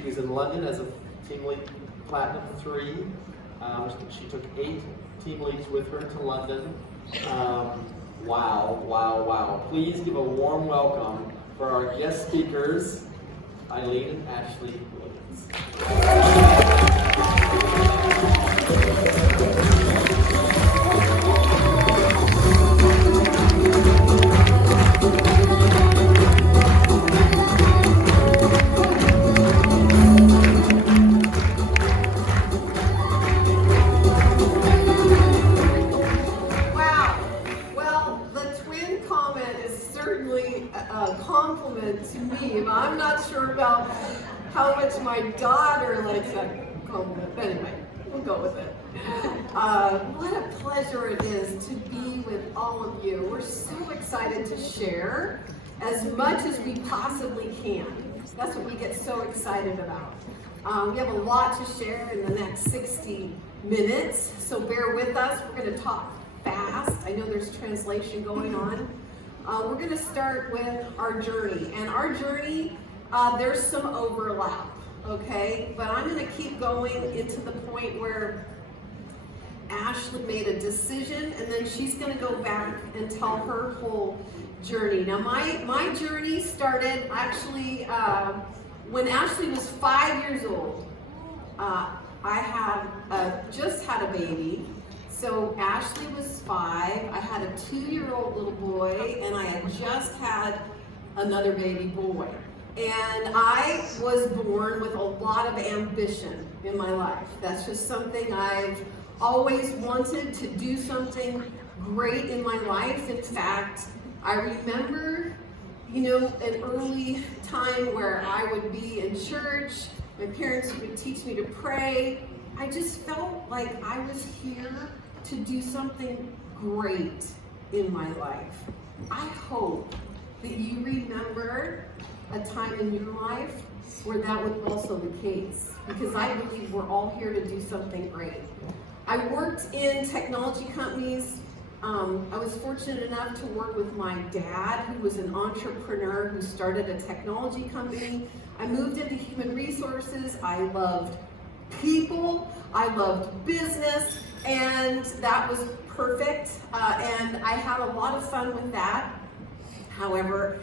She was in London as a Team Lead Platinum 3. She took 8 team leads with her to London. Wow. Please give a warm welcome for our guest speakers, Eileen and Ashley Williams. To me, but I'm not sure about how much my daughter likes that compliment. But anyway, we'll go with it. What a pleasure it is to be with all of you. We're so excited to share as much as we possibly can. That's what we get so excited about. We have a lot to share in the next 60 minutes, so bear with us. We're going to talk fast. I know there's translation going on. We're going to start with our journey, and our journey, there's some overlap, okay? But I'm going to keep going into the point where Ashley made a decision, and then she's going to go back and tell her whole journey. Now, my journey started actually when Ashley was 5 years old. I had just had a baby. So Ashley was 5, I had a 2-year-old little boy, and I had just had another baby boy. And I was born with a lot of ambition in my life. That's just something I've always wanted to do, something great in my life. In fact, I remember, an early time where I would be in church, my parents would teach me to pray. I just felt like I was here to do something great in my life. I hope that you remember a time in your life where that was also the case, because I believe we're all here to do something great. I worked in technology companies. I was fortunate enough to work with my dad, who was an entrepreneur who started a technology company. I moved into human resources. I loved people, I loved business, and that was perfect, and I had a lot of fun with that. However,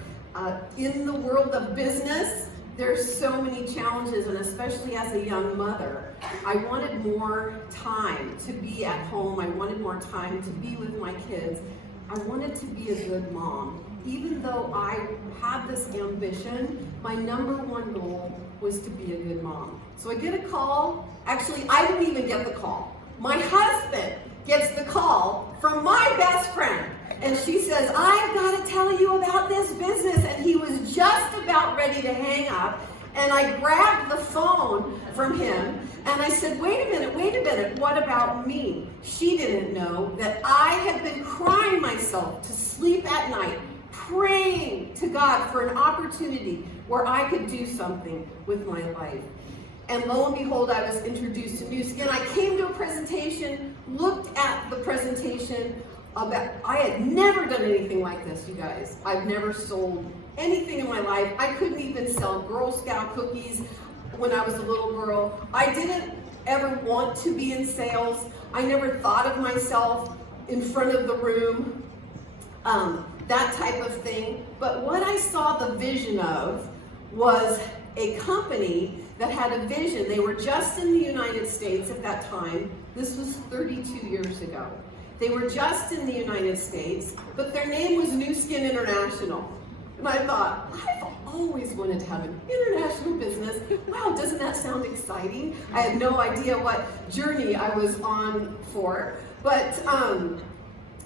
in the world of business, there's so many challenges, and especially as a young mother, I wanted more time to be at home. I wanted more time to be with my kids. I wanted to be a good mom. Even though I had this ambition, my number one goal was to be a good mom. So I get a call. Actually, I didn't even get the call. My husband gets the call from my best friend. And she says, I've got to tell you about this business. And he was just about ready to hang up. And I grabbed the phone from him. And I said, wait a minute, what about me? She didn't know that I had been crying myself to sleep at night, praying to God for an opportunity where I could do something with my life. And lo and behold, I was introduced to New Skin. I came to a presentation, looked at the presentation about, I had never done anything like this, you guys. I've never sold anything in my life. I couldn't even sell Girl Scout cookies when I was a little girl. I didn't ever want to be in sales. I never thought of myself in front of the room, that type of thing. But what I saw the vision of was a company that had a vision. They were just in the United States at that time. This was 32 years ago. They were just in the United States, but their name was New Skin International. And I thought, I've always wanted to have an international business. Wow, doesn't that sound exciting? I had no idea what journey I was on for, but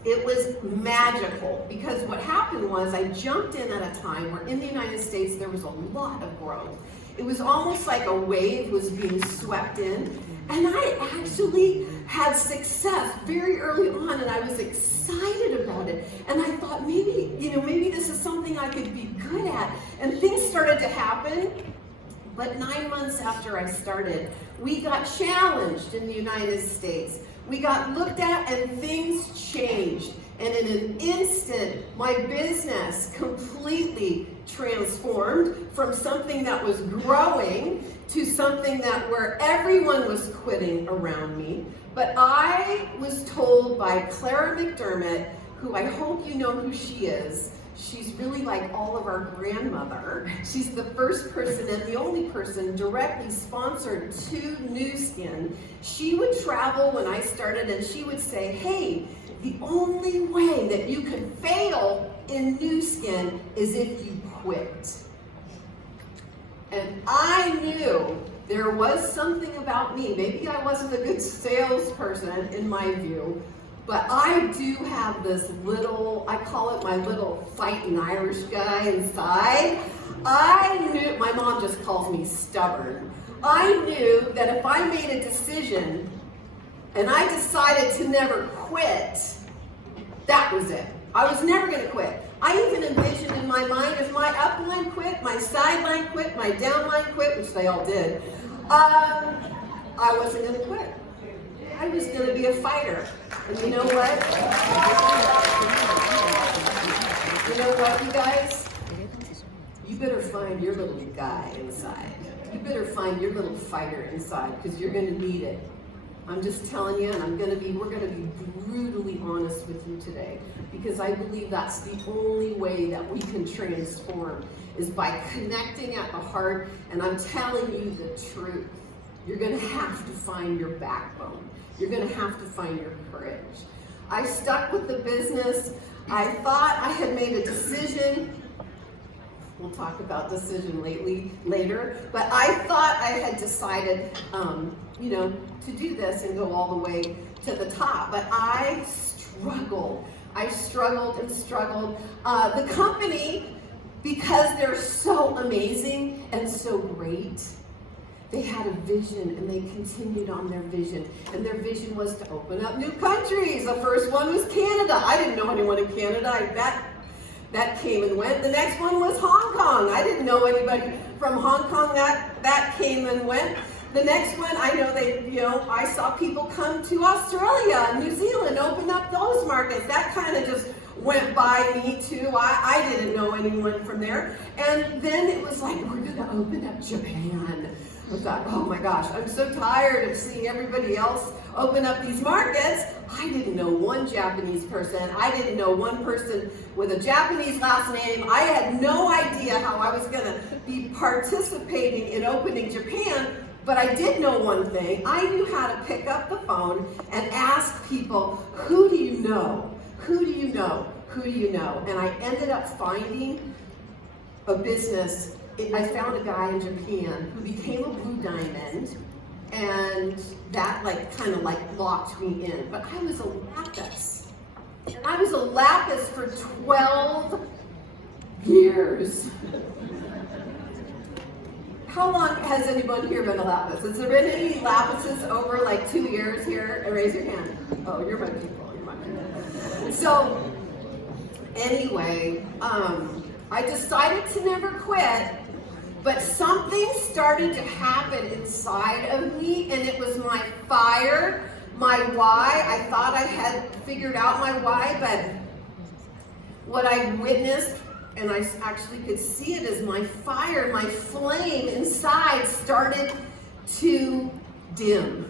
it was magical, because what happened was I jumped in at a time where in the United States there was a lot of growth. It was almost like a wave was being swept in, and I actually had success very early on, and I was excited about it. And I thought, maybe this is something I could be good at. And things started to happen. But 9 months after I started, we got challenged in the United States. We got looked at and things changed. And in an instant, my business completely transformed from something that was growing to something that where everyone was quitting around me, but I was told by Clara McDermott, who I hope you know who she is. She's really like all of our grandmother. She's the first person and the only person directly sponsored to Nu Skin. She would travel when I started and she would say, hey, the only way that you can fail in Nu Skin is if you quit. And I knew there was something about me. Maybe I wasn't a good salesperson in my view, but I do have this little, I call it my little fighting Irish guy inside. I knew, my mom just calls me stubborn. I knew that if I made a decision and I decided to never quit, that was it. I was never gonna quit. I even envisioned in my mind if my upline quit, my sideline quit, my downline quit, which they all did, I wasn't gonna quit. I was gonna be a fighter. And you know what? You know what, you guys? You better find your little guy inside. You better find your little fighter inside, because you're gonna need it. I'm just telling you, and we're gonna be brutally honest with you today, because I believe that's the only way that we can transform, is by connecting at the heart. And I'm telling you the truth. You're gonna have to find your backbone. You're gonna have to find your courage. I stuck with the business. I thought I had made a decision. We'll talk about decision later, but I thought I had decided, to do this and go all the way to the top. But I struggled. I struggled and struggled. The company, because they're so amazing and so great, they had a vision and they continued on their vision. And their vision was to open up new countries. The first one was Canada. I didn't know anyone in Canada. That came and went. The next one was Hong Kong. I didn't know anybody from Hong Kong. That came and went. The next one, I know I saw people come to Australia and New Zealand, open up those markets. That kind of just went by me too. I didn't know anyone from there. And then it was like, we're gonna open up Japan. I thought, oh my gosh, I'm so tired of seeing everybody else open up these markets. I didn't know one Japanese person. I didn't know one person with a Japanese last name. I had no idea how I was gonna be participating in opening Japan, but I did know one thing. I knew how to pick up the phone and ask people, who do you know? Who do you know? Who do you know? And I ended up finding a business. I found a guy in Japan who became a Blue Diamond, and that kind of locked me in. But I was a lapis, and I was a lapis for 12 years. How long has anyone here been a lapis? Has there been any lapises over 2 years here? Raise your hand. Oh, you're my people. You're my people. So anyway, I decided to never quit. But something started to happen inside of me, and it was my fire, my why. I thought I had figured out my why, but what I witnessed, and I actually could see it as my fire, my flame inside started to dim.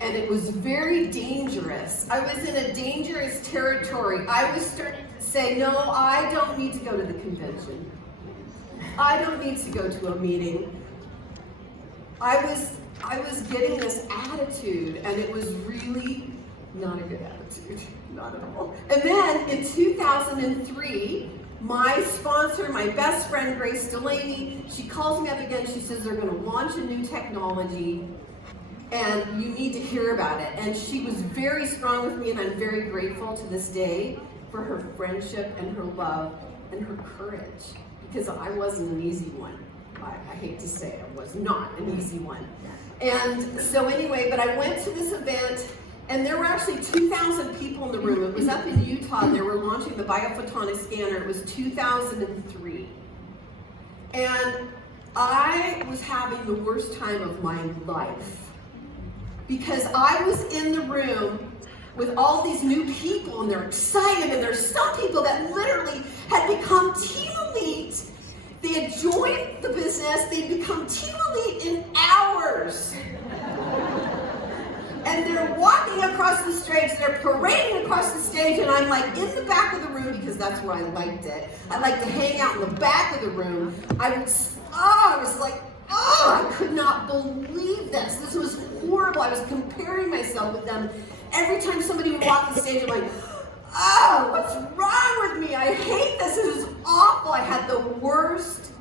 And it was very dangerous. I was in a dangerous territory. I was starting to say, no, I don't need to go to the convention. I don't need to go to a meeting. I was getting this attitude, and it was really not a good attitude, not at all. And then in 2003, my sponsor, my best friend, Grace Delaney, she calls me up again. She says they're going to launch a new technology, and you need to hear about it. And she was very strong with me, and I'm very grateful to this day for her friendship and her love and her courage. Because I wasn't an easy one. I hate to say it, I was not an easy one. And so anyway, but I went to this event, and there were actually 2,000 people in the room. It was up in Utah, and they were launching the Biophotonic Scanner. It was 2003. And I was having the worst time of my life. Because I was in the room with all these new people, and they're excited, and there's some people that literally had become team elite. They had joined the business, they'd become team elite in hours. And they're walking across the stage, they're parading across the stage, and I'm like in the back of the room because that's where I liked it. I like to hang out in the back of the room. I was like, I could not believe this. This was horrible. I was comparing myself with them. Every time somebody would walk the stage, I'm like, what's wrong with me? I hate this. This is awful. I had the worst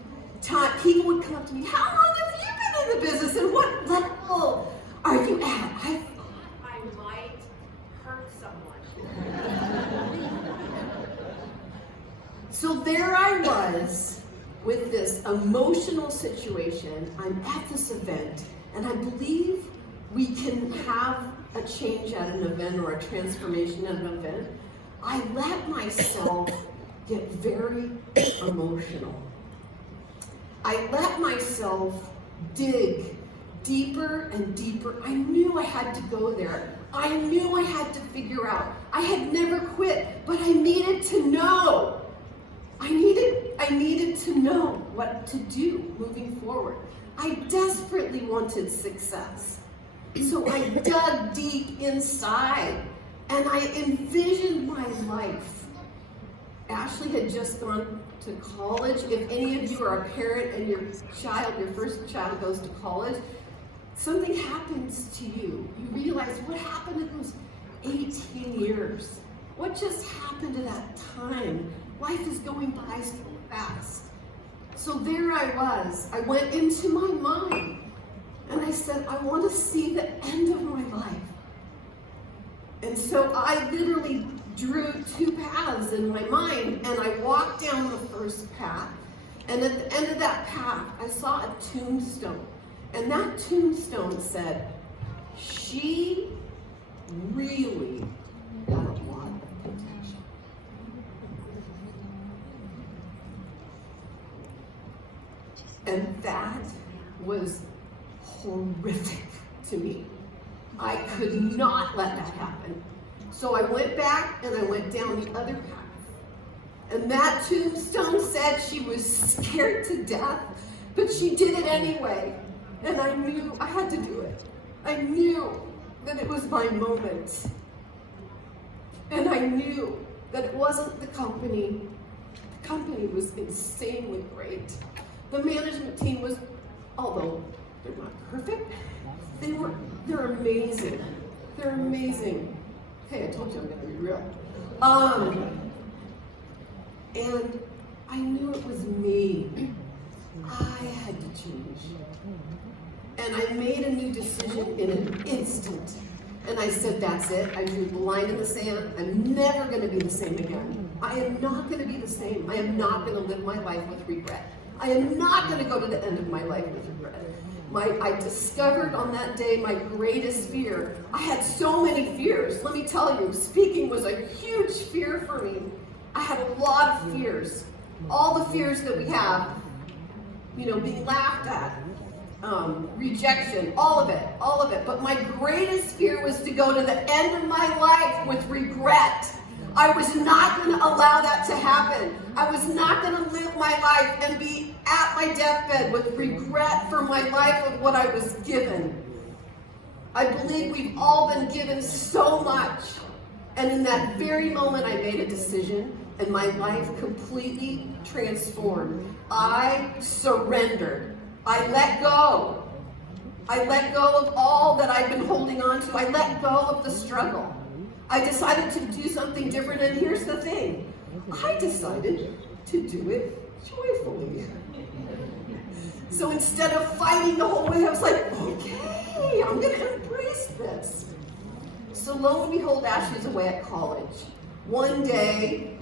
time. People would come up to me, how long have you been in the business and what level are you at? I thought I might hurt someone. So there I was with this emotional situation. I'm at this event, and I believe we can have a change at an event or a transformation at an event. I let myself get very emotional. I let myself dig deeper and deeper. I knew I had to go there. I knew I had to figure out. I had never quit, but I needed to know. I needed to know what to do moving forward. I desperately wanted success. So I dug deep inside and I envisioned my life. Ashley had just gone to college. If any of you are a parent and your first child goes to college, something happens to you. You realize what happened in those 18 years. What just happened to that time? Life is going by so fast. So there I was. I went into my mind and I said, I want to see the end of my life. And so I literally drew two paths in my mind and I walked down the first path. And at the end of that path, I saw a tombstone. And that tombstone said, she really got a lot of potential. And that was horrific to me. I could not let that happen. So I went back and I went down the other path. And that tombstone said she was scared to death, but she did it anyway. And I knew I had to do it. I knew that it was my moment. And I knew that it wasn't the company. The company was insanely great. The management team was, although they're not perfect, they're amazing. They're amazing. Hey, I told you I'm gonna be real. And I knew it was me. I had to change. And I made a new decision in an instant. And I said, that's it. I drew the line in the sand. I'm never gonna be the same again. I am not gonna be the same. I am not gonna live my life with regret. I am not gonna go to the end of my life with regret. I discovered on that day my greatest fear. I had so many fears. Let me tell you, speaking was a huge fear for me. I had a lot of fears. All the fears that we have, being laughed at, rejection, all of it. But my greatest fear was to go to the end of my life with regret. I was not going to allow that to happen. I was not going to live my life and be at my deathbed with regret for my life of what I was given. I believe we've all been given so much. And in that very moment, I made a decision and my life completely transformed. I surrendered. I let go. I let go of all that I've been holding on to. I let go of the struggle. I decided to do something different, and here's the thing. I decided to do it joyfully. So instead of fighting the whole way, I was like, okay, I'm gonna embrace this. So lo and behold, Ashley's away at college. One day,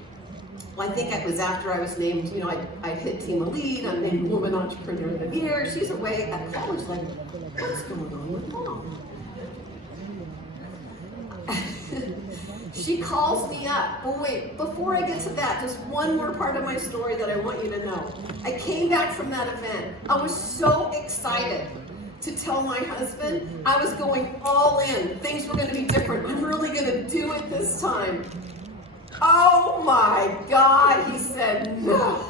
I think it was after I was named, I hit Team Elite, I'm named Woman Entrepreneur of the Year. She's away at college, like, what's going on with Mom? She calls me up. But wait, before I get to that, just one more part of my story that I want you to know. I came back from that event. I was so excited to tell my husband I was going all in. Things were going to be different. I'm really going to do it this time. Oh my God, he said, no.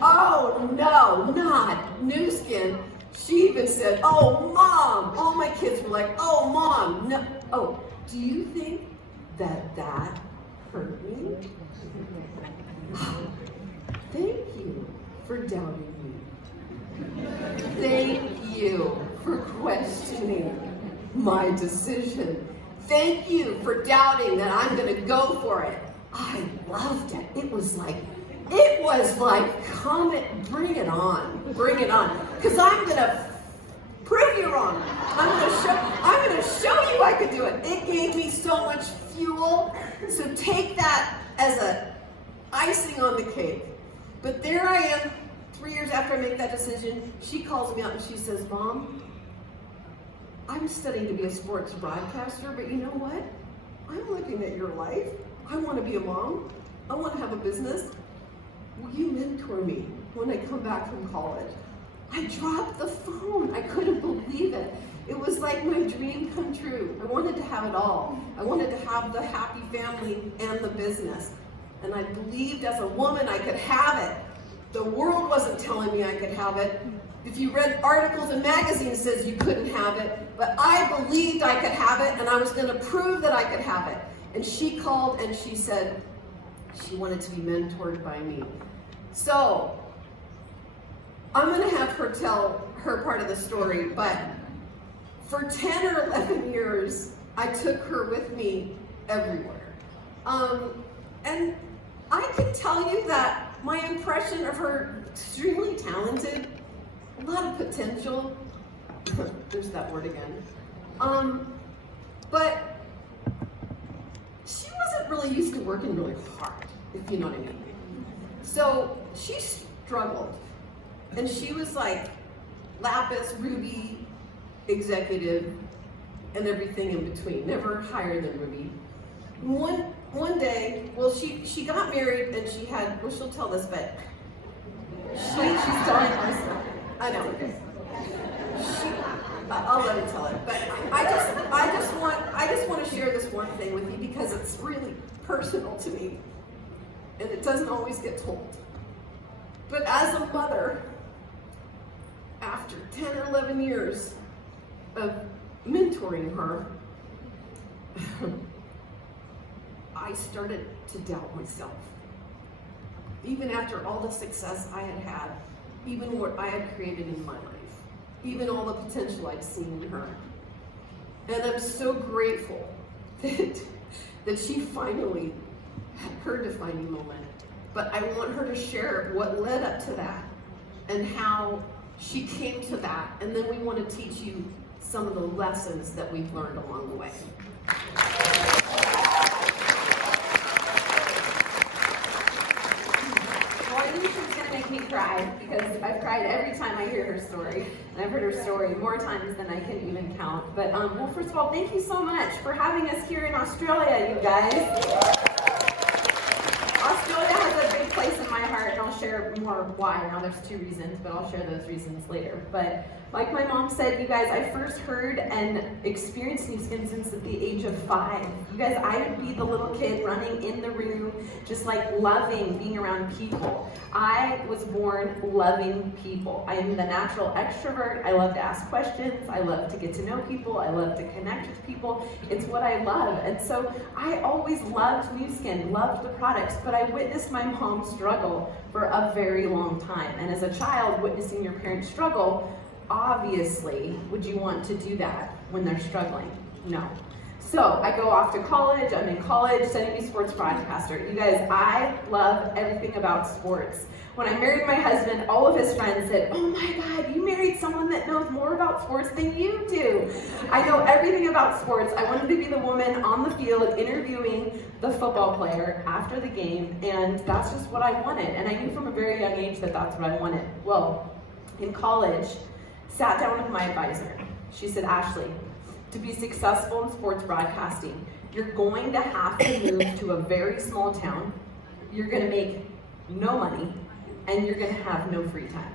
Oh no, not Nu Skin. She even said, oh mom. All my kids were like, oh mom. No. Oh, do you think that hurt me? Thank you for doubting me. Thank you for questioning my decision. Thank you for doubting that I'm gonna go for it. I loved it. It was like, come it, bring it on, because I'm gonna prove you wrong. I'm gonna show you I could do it. It gave me so much fuel. So take that as a icing on the cake. But there I am, 3 years after I make that decision. She calls me up and she says, Mom, I'm studying to be a sports broadcaster, but you know what? I'm looking at your life. I want to be a mom. I want to have a business. Will you mentor me when I come back from college? I dropped the phone. I couldn't believe it. It was like my dream come true. I wanted to have it all. I wanted to have the happy family and the business. And I believed as a woman I could have it. The world wasn't telling me I could have it. If you read articles in magazines, it says you couldn't have it. But I believed I could have it, and I was going to prove that I could have it. And she called and she said she wanted to be mentored by me. So I'm going to have her tell her part of the story, but for 10 or 11 years, I took her with me everywhere. And I can tell you that my impression of her, extremely talented, a lot of potential, there's that word again, but she wasn't really used to working really hard, if you know what I mean. So she struggled, and she was like Lapis, Ruby, executive, and everything in between, never higher than Ruby. One day, well, she got married and she had, well, she'll tell this, but she's telling herself. I know. I'll let her tell it. But I just want to share this one thing with you because it's really personal to me, and it doesn't always get told. But as a mother, after 10 or 11 years of mentoring her, I started to doubt myself. Even after all the success I had had, even what I had created in my life, even all the potential I'd seen in her. And I'm so grateful that she finally had her defining moment. But I want her to share what led up to that and how she came to that. And then we want to teach you some of the lessons that we've learned along the way. Make me cry because I've cried every time I hear her story, and I've heard her story more times than I can even count. But well, first of all, thank you so much for having us here in Australia, you guys. Australia has a big place in my heart, and I'll share more why. Now there's 2 reasons, but I'll share those reasons later. But like my mom said, you guys, I first heard and experienced Nu Skin since at the age of 5. You guys, I would be the little kid running in the room, just like loving being around people. I was born loving people. I am the natural extrovert. I love to ask questions. I love to get to know people. I love to connect with people. It's what I love. And so I always loved Nu Skin, loved the products, but I witnessed my mom struggle for a very long time. And as a child, witnessing your parents struggle, obviously, would you want to do that when they're struggling? No. So I go off to college. I'm in college studying to be a sports broadcaster. You guys, I love everything about sports. When I married my husband, all of his friends said, oh my God, you married someone that knows more about sports than you do. I know everything about sports. I wanted to be the woman on the field interviewing the football player after the game, and that's just what I wanted. And I knew from a very young age that that's what I wanted. Well, in college, sat down with my advisor. She said, Ashley, to be successful in sports broadcasting, you're going to have to move to a very small town. You're going to make no money, and you're going to have no free time.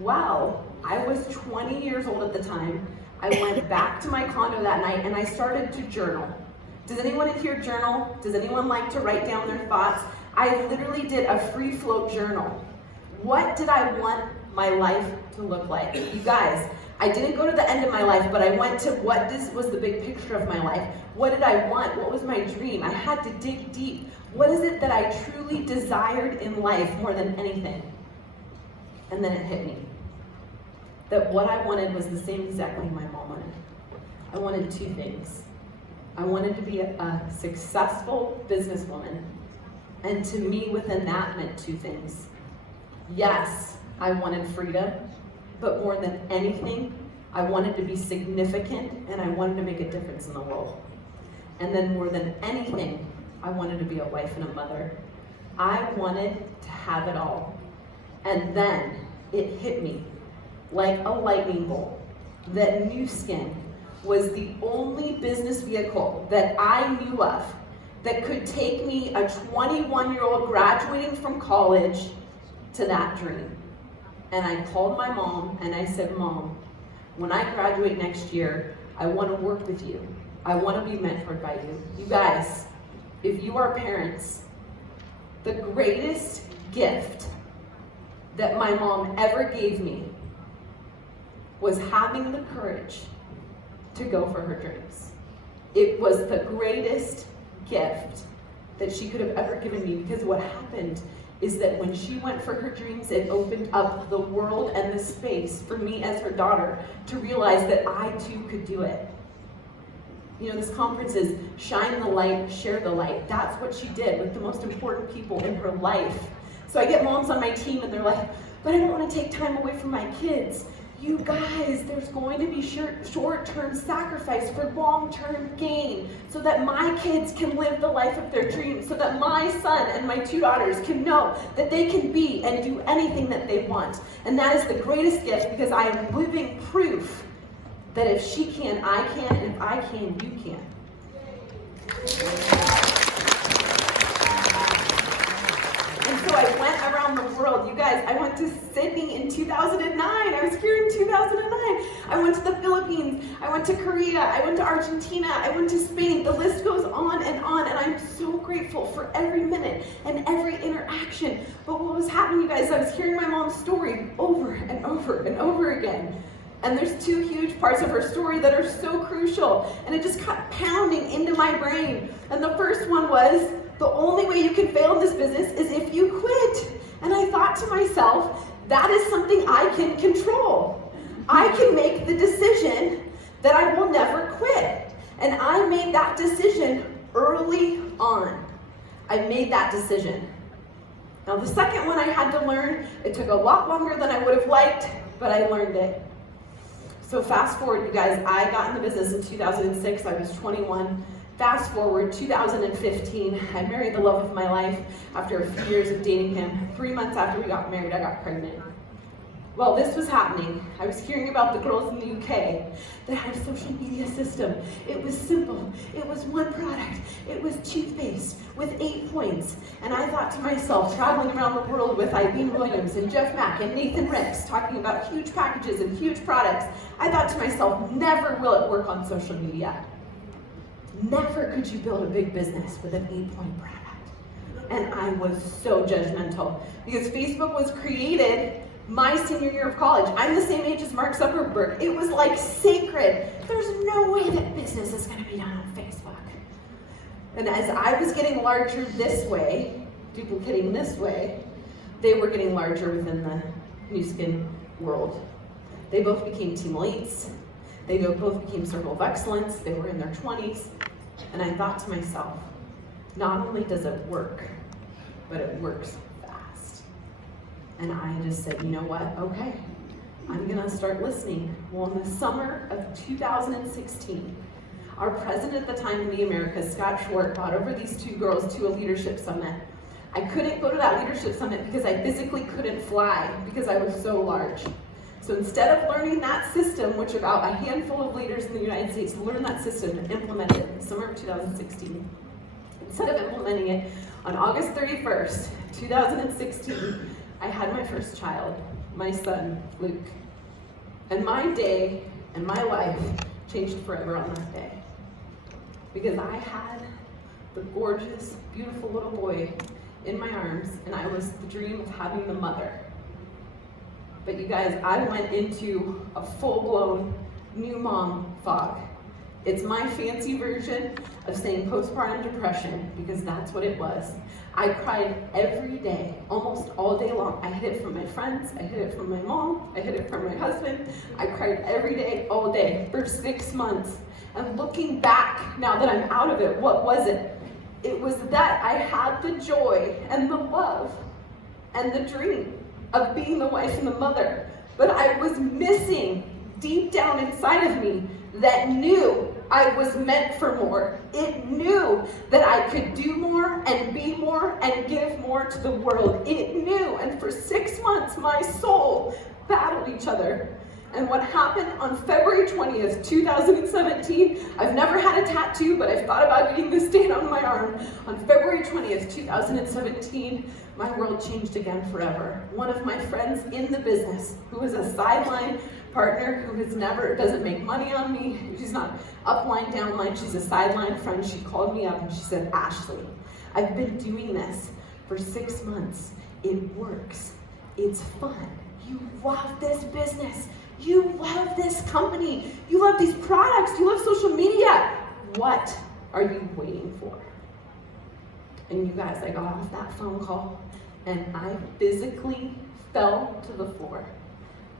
Well, I was 20 years old at the time. I went back to my condo that night, and I started to journal. Does anyone in here journal? Does anyone like to write down their thoughts? I literally did a free float journal. What did I want my life to look like? You guys, I didn't go to the end of my life, but I went to what was the big picture of my life. What did I want? What was my dream? I had to dig deep. What is it that I truly desired in life more than anything? And then it hit me that what I wanted was the same exact thing my mom wanted. I wanted two things. I wanted to be a successful businesswoman. And to me, within that meant two things. Yes, I wanted freedom, but more than anything, I wanted to be significant and I wanted to make a difference in the world. And then more than anything, I wanted to be a wife and a mother. I wanted to have it all. And then it hit me like a lightning bolt that Nu Skin was the only business vehicle that I knew of that could take me, a 21-year-old graduating from college, to that dream. And I called my mom and I said, Mom, when I graduate next year, I want to work with you. I want to be mentored by you. You guys, if you are parents, the greatest gift that my mom ever gave me was having the courage to go for her dreams. It was the greatest gift that she could have ever given me, because what happened is that when she went for her dreams, it opened up the world and the space for me as her daughter to realize that I too could do it. You know, this conference is shine the light, share the light. That's what she did with the most important people in her life. So I get moms on my team and they're like, but I don't want to take time away from my kids. You guys, there's going to be short-term sacrifice for long-term gain so that my kids can live the life of their dreams, so that my son and my two daughters can know that they can be and do anything that they want. And that is the greatest gift, because I am living proof that if she can, I can, and if I can, you can. So I went around the world. You guys, I went to Sydney in 2009. I was here in 2009. I went to the Philippines. I went to Korea. I went to Argentina. I went to Spain. The list goes on. And I'm so grateful for every minute and every interaction. But what was happening, you guys, I was hearing my mom's story over and over and over again. And there's two huge parts of her story that are so crucial. And it just kept pounding into my brain. And the first one was, the only way you can fail in this business is if you quit. And I thought to myself, that is something I can control. I can make the decision that I will never quit. And I made that decision early on. I made that decision. Now the second one I had to learn, it took a lot longer than I would have liked, but I learned it. So fast forward, you guys, I got in the business in 2006, I was 21. Fast forward, 2015, I married the love of my life after a few years of dating him. 3 months after we got married, I got pregnant. While this was happening, I was hearing about the girls in the UK that had a social media system. It was simple. It was one product. It was toothpaste with 8 points. And I thought to myself, traveling around the world with Eileen Williams and Jeff Mack and Nathan Ricks, talking about huge packages and huge products, I thought to myself, never will it work on social media. Never could you build a big business with an 8-point product. And I was so judgmental because Facebook was created my senior year of college. I'm the same age as Mark Zuckerberg. It was like sacred. There's no way that business is going to be done on Facebook. And as I was getting larger this way, duplicating this way, they were getting larger within the Nu Skin world. They both became team elites. They both became Circle of Excellence. They were in their 20s. And I thought to myself, not only does it work, but it works fast. And I just said, you know what? Okay, I'm going to start listening. Well, in the summer of 2016, our president at the time in the Americas, Scott Schwartz, brought over these two girls to a leadership summit. I couldn't go to that leadership summit because I physically couldn't fly because I was so large. So instead of learning that system, which about a handful of leaders in the United States learned that system and implemented it in the summer of 2016, instead of implementing it on August 31st, 2016, I had my first child, my son, Luke. And my day and my life changed forever on that day. Because I had the gorgeous, beautiful little boy in my arms, and I was the dream of having the mother But you guys, I went into a full-blown new mom fog. It's my fancy version of saying postpartum depression, because that's what it was. I cried every day, almost all day long. I hid it from my friends, I hid it from my mom, I hid it from my husband. I cried every day, all day, for 6 months. And looking back, now that I'm out of it, what was it? It was that I had the joy and the love and the dream of being the wife and the mother, but I was missing deep down inside of me that knew I was meant for more. It knew that I could do more and be more and give more to the world. It knew, and for 6 months, my soul battled each other. And what happened on February 20th, 2017, I've never had a tattoo, but I've thought about getting this date on my arm. On February 20th, 2017, my world changed again forever. One of my friends in the business, who is a sideline partner, who doesn't make money on me, she's not upline, downline, she's a sideline friend, she called me up and she said, Ashley, I've been doing this for 6 months. It works. It's fun. You love this business. You love this company. You love these products. You love social media. What are you waiting for? And you guys, I got off that phone call and I physically fell to the floor.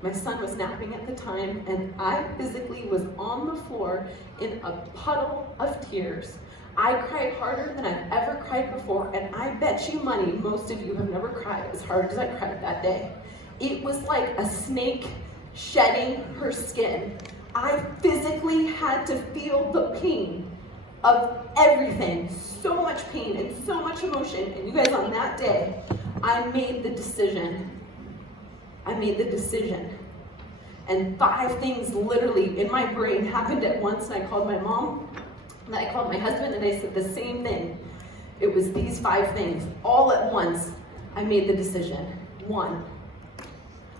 My son was napping at the time and I physically was on the floor in a puddle of tears. I cried harder than I've ever cried before, and I bet you money most of you have never cried as hard as I cried that day. It was like a snake shedding her skin. I physically had to feel the pain of everything, so much pain and so much emotion. And you guys, on that day, I made the decision. And 5 things literally in my brain happened at once, and I called my mom, and I called my husband, and I said the same thing. It was these 5 things. All at once, I made the decision. 1,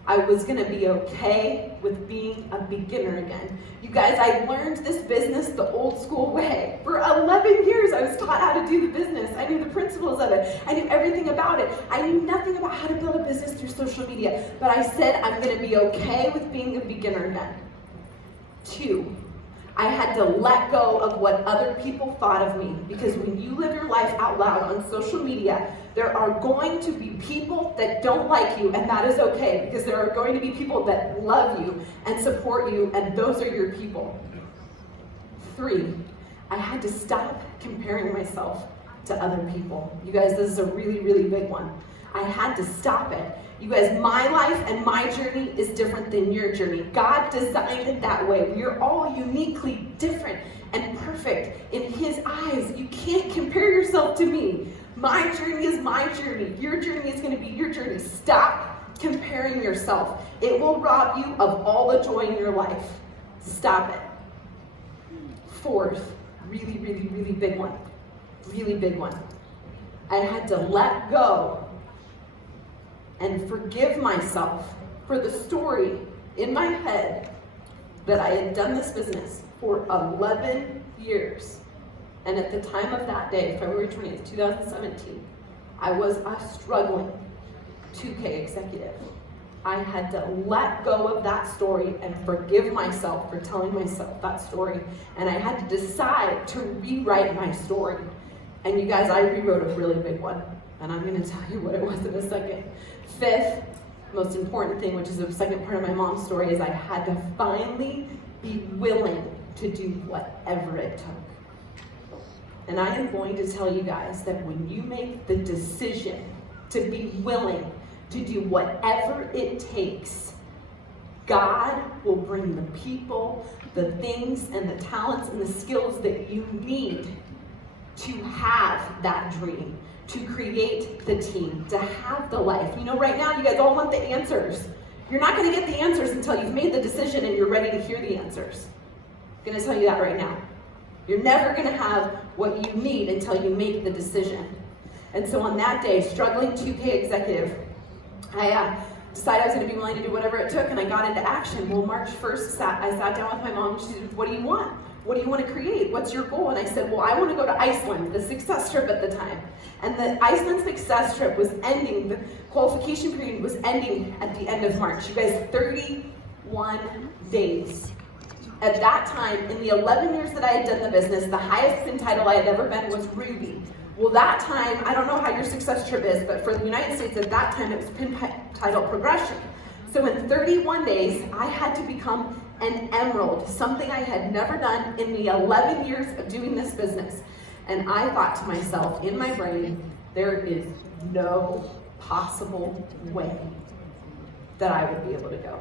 I was gonna be okay with being a beginner again. You guys, I learned this business the old school way. For 11 years, I was taught how to do the business. I knew the principles of it. I knew everything about it. I knew nothing about how to build a business through social media, but I said I'm gonna be okay with being a beginner again. 2, I had to let go of what other people thought of me, because when you live your life out loud on social media, there are going to be people that don't like you, and that is okay, because there are going to be people that love you and support you, and those are your people. 3, I had to stop comparing myself to other people. You guys, this is a really, really big one. I had to stop it. You guys, my life and my journey is different than your journey. God designed it that way. We are all uniquely different and perfect in His eyes. You can't compare yourself to me. My journey is my journey. Your journey is going to be your journey. Stop comparing yourself. It will rob you of all the joy in your life. Stop it. 4th, really, really, really big one. Really big one. I had to let go and forgive myself for the story in my head that I had done this business for 11 years. And at the time of that day, February 20th, 2017, I was a struggling 2K executive. I had to let go of that story and forgive myself for telling myself that story. And I had to decide to rewrite my story. And you guys, I rewrote a really big one. And I'm gonna tell you what it was in a second. 5th, most important thing, which is the second part of my mom's story, is I had to finally be willing to do whatever it took. And I am going to tell you guys that when you make the decision to be willing to do whatever it takes, God will bring the people, the things, and the talents and the skills that you need to have that dream, to create the team, to have the life. You know, right now you guys all want the answers. You're not gonna get the answers until you've made the decision and you're ready to hear the answers. I'm gonna tell you that right now. You're never gonna have what you need until you make the decision. And so on that day, struggling 2K executive, I decided I was gonna be willing to do whatever it took, and I got into action. Well, March 1st, I sat down with my mom and she said, what do you want what do you want to create? What's your goal? And I said, well, I want to go to Iceland, the success trip at the time. And the Iceland success trip was ending, the qualification period was ending at the end of March. You guys, 31 days. At that time, in the 11 years that I had done the business, the highest pin title I had ever been was Ruby. Well, that time, I don't know how your success trip is, but for the United States at that time, it was pin title progression. So in 31 days, I had to become an emerald, something I had never done in the 11 years of doing this business. And I thought to myself, in my brain, there is no possible way that I would be able to go.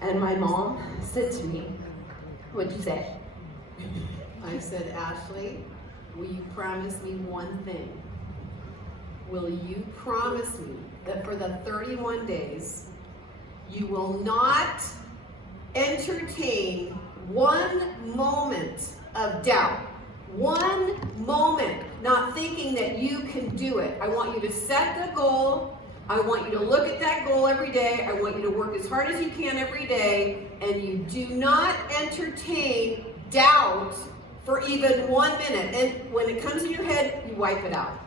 And my mom said to me, what'd you say? I said, Ashley, will you promise me one thing? Will you promise me that for the 31 days, you will not entertain one moment of doubt, one moment not thinking that you can do it? I want you to set the goal. I want you to look at that goal every day. I want you to work as hard as you can every day, and you do not entertain doubt for even 1 minute. And when it comes in your head, you wipe it out.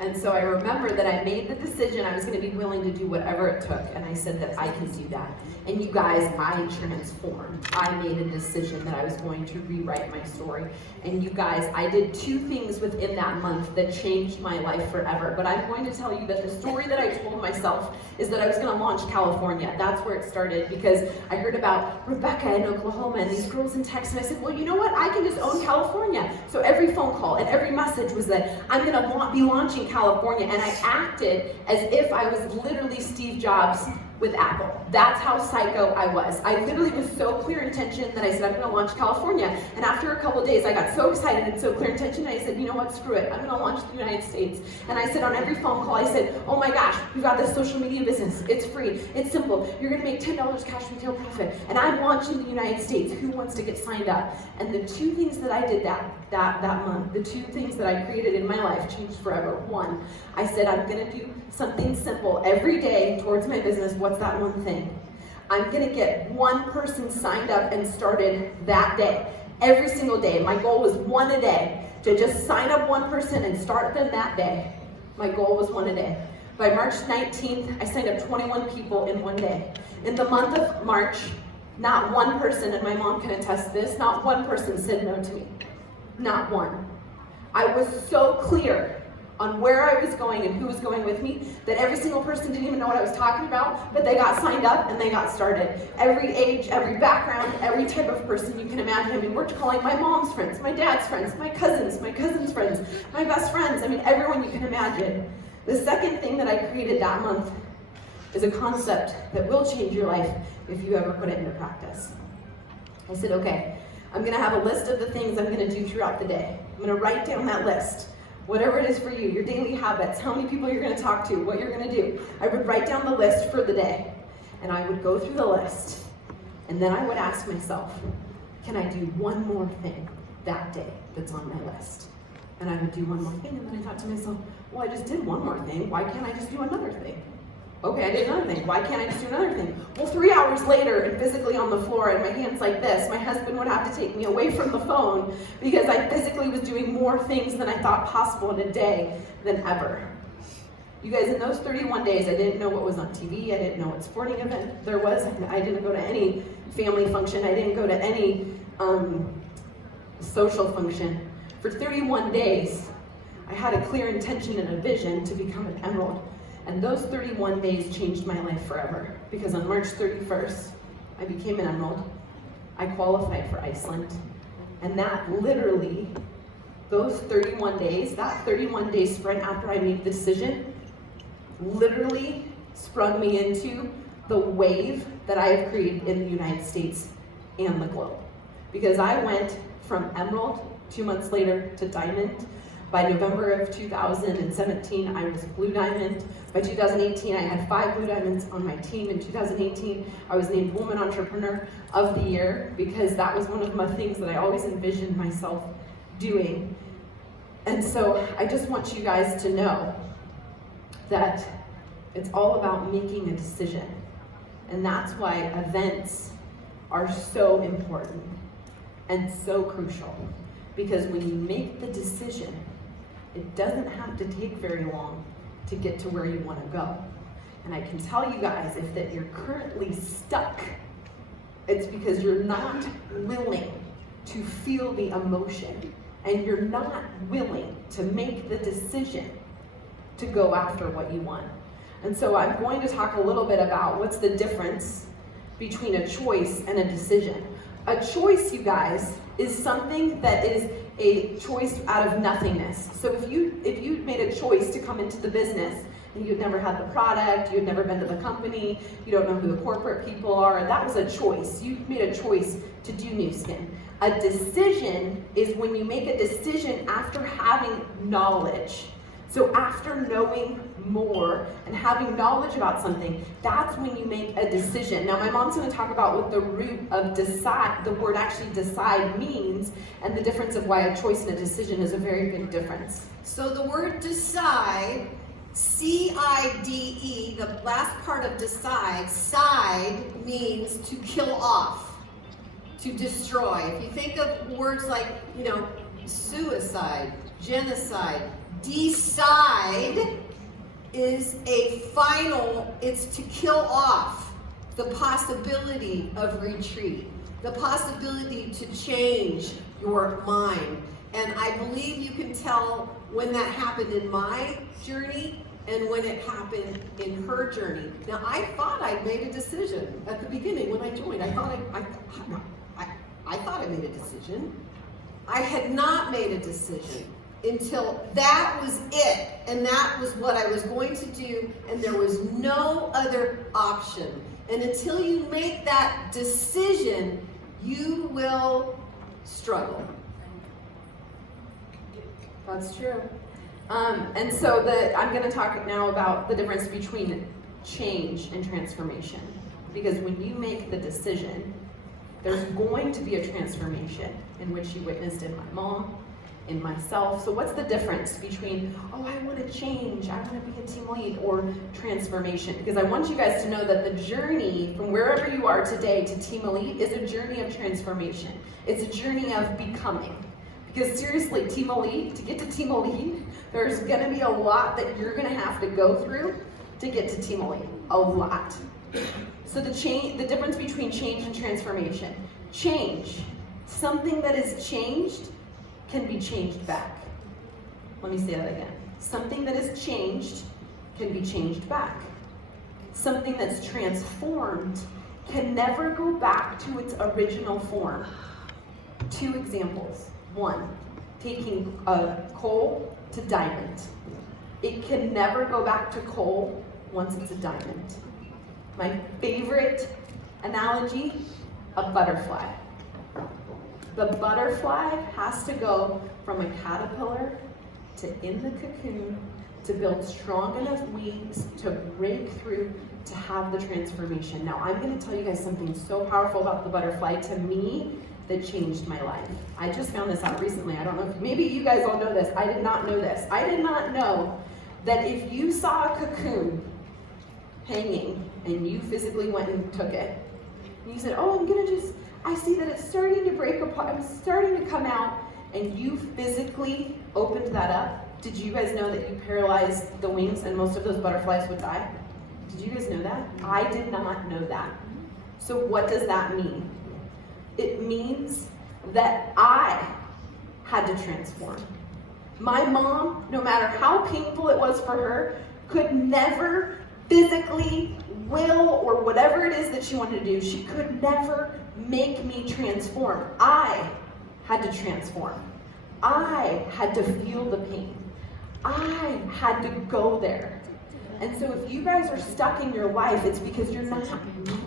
And so I remember that I made the decision I was going to be willing to do whatever it took, and I said that I can do that. And you guys, I transformed. I made a decision that I was going to rewrite my story. And you guys, I did 2 things within that month that changed my life forever. But I'm going to tell you that the story that I told myself is that I was going to launch California. That's where it started, because I heard about Rebecca in Oklahoma and these girls in Texas, and I said, well, you know what? I can just own California. So every phone call and every message was that I'm going to be launching California, and I acted as if I was literally Steve Jobs with Apple. That's how psycho I was. I literally was so clear intention that I said, I'm going to launch California. And after a couple of days, I got so excited and so clear intention, I said, you know what, screw it. I'm going to launch the United States. And I said on every phone call, I said, oh my gosh, we've got this social media business. It's free. It's simple. You're going to make $10 cash retail profit. And I'm launching the United States. Who wants to get signed up? And the 2 things that I did that month, the 2 things that I created in my life changed forever. 1, I said, I'm going to do something simple every day towards my business. What's that one thing? I'm going to get 1 person signed up and started that day. Every single day. My goal was 1 a day. To just sign up 1 person and start them that day. My goal was 1 a day. By March 19th, I signed up 21 people in 1 day. In the month of March, not 1 person, and my mom can attest this, not 1 person said no to me. Not 1. I was so clear on where I was going and who was going with me that every single person didn't even know what I was talking about, but they got signed up and they got started. Every age, every background, every type of person you can imagine. I mean, we're calling my mom's friends, my dad's friends, my cousin's friends, my best friends. I mean, everyone you can imagine. The second thing that I created that month is a concept that will change your life if you ever put it into practice. I said, okay, I'm going to have a list of the things I'm going to do throughout the day. I'm going to write down that list. Whatever it is for you, your daily habits, how many people you're going to talk to, what you're going to do. I would write down the list for the day, and I would go through the list, and then I would ask myself, can I do one more thing that day that's on my list? And I would do one more thing, and then I thought to myself, well, I just did one more thing. Why can't I just do another thing? Okay, I did another thing. Why can't I just do another thing? Well, 3 hours later, and physically on the floor, and my hands like this, my husband would have to take me away from the phone because I physically was doing more things than I thought possible in a day than ever. You guys, in those 31 days, I didn't know what was on TV. I didn't know what sporting event there was. I didn't go to any family function. I didn't go to any social function. For 31 days, I had a clear intention and a vision to become an emerald. And those 31 days changed my life forever, because on March 31st, I became an emerald. I qualified for Iceland. And that literally, those 31 days, that 31-day sprint after I made the decision, literally sprung me into the wave that I have created in the United States and the globe. Because I went from emerald 2 months later to diamond. By November of 2017, I was blue diamond. By 2018, I had 5 blue diamonds on my team. In 2018, I was named Woman Entrepreneur of the Year because that was one of my things that I always envisioned myself doing. And so I just want you guys to know that it's all about making a decision. And that's why events are so important. and so crucial. Because when you make the decision, it doesn't have to take very long to get to where you want to go. And I can tell you guys, if that you're currently stuck, it's because you're not willing to feel the emotion, and you're not willing to make the decision to go after what you want. And so I'm going to talk a little bit about what's the difference between a choice and a decision. A choice, you guys, is something that is a choice out of nothingness. So if you made a choice to come into the business and you'd never had the product, you'd never been to the company, you don't know who the corporate people are, that was a choice. You made a choice to do Nu Skin. A decision is when you make a decision after having knowledge. So after knowing more and having knowledge about something, that's when you make a decision. Now my mom's going to talk about what the root of decide, the word actually decide means, and the difference of why a choice and a decision is a very big difference. So the word decide, C-I-D-E, the last part of decide, side means to kill off, to destroy. If you think of words like, suicide, genocide, decide is a final, it's to kill off the possibility of retreat, the possibility to change your mind. And I believe you can tell when that happened in my journey and when it happened in her journey. Now, I thought I'd made a decision at the beginning when I joined. I thought I made a decision. I had not made a decision until that was it, and that was what I was going to do, and there was no other option. And until you make that decision, you will struggle. That's true. And so I'm going to talk now about the difference between change and transformation. Because when you make the decision, there's going to be a transformation in which you witnessed in my mom, in myself. So what's the difference between, I want to change, I want to be a team lead, or transformation? Because I want you guys to know that the journey from wherever you are today to Team Elite is a journey of transformation. It's a journey of becoming. Because seriously, Team Elite, to get to Team Elite, there's going to be a lot that you're going to have to go through to get to Team Elite. A lot. So the difference between change and transformation. Change, something that is changed can be changed back. Let me say that again. Something that is changed can be changed back. Something that's transformed can never go back to its original form. 2 examples. 1, taking a coal to diamond. It can never go back to coal once it's a diamond. My favorite analogy, a butterfly. The butterfly has to go from a caterpillar to in the cocoon to build strong enough wings to break through to have the transformation. Now I'm going to tell you guys something so powerful about the butterfly to me that changed my life. I just found this out recently. I don't know if maybe you guys all know this. I did not know this. I did not know that if you saw a cocoon hanging and you physically went and took it, and you said, I see that it's starting to break apart, it's starting to come out, and you physically opened that up, did you guys know that you paralyzed the wings and most of those butterflies would die? Did you guys know that? I did not know that. So what does that mean? It means that I had to transform. My mom, no matter how painful it was for her, could never physically, will, or whatever it is that she wanted to do, she could never make me transform. I had to transform. I had to feel the pain. I had to go there. And so if you guys are stuck in your life, it's because you're not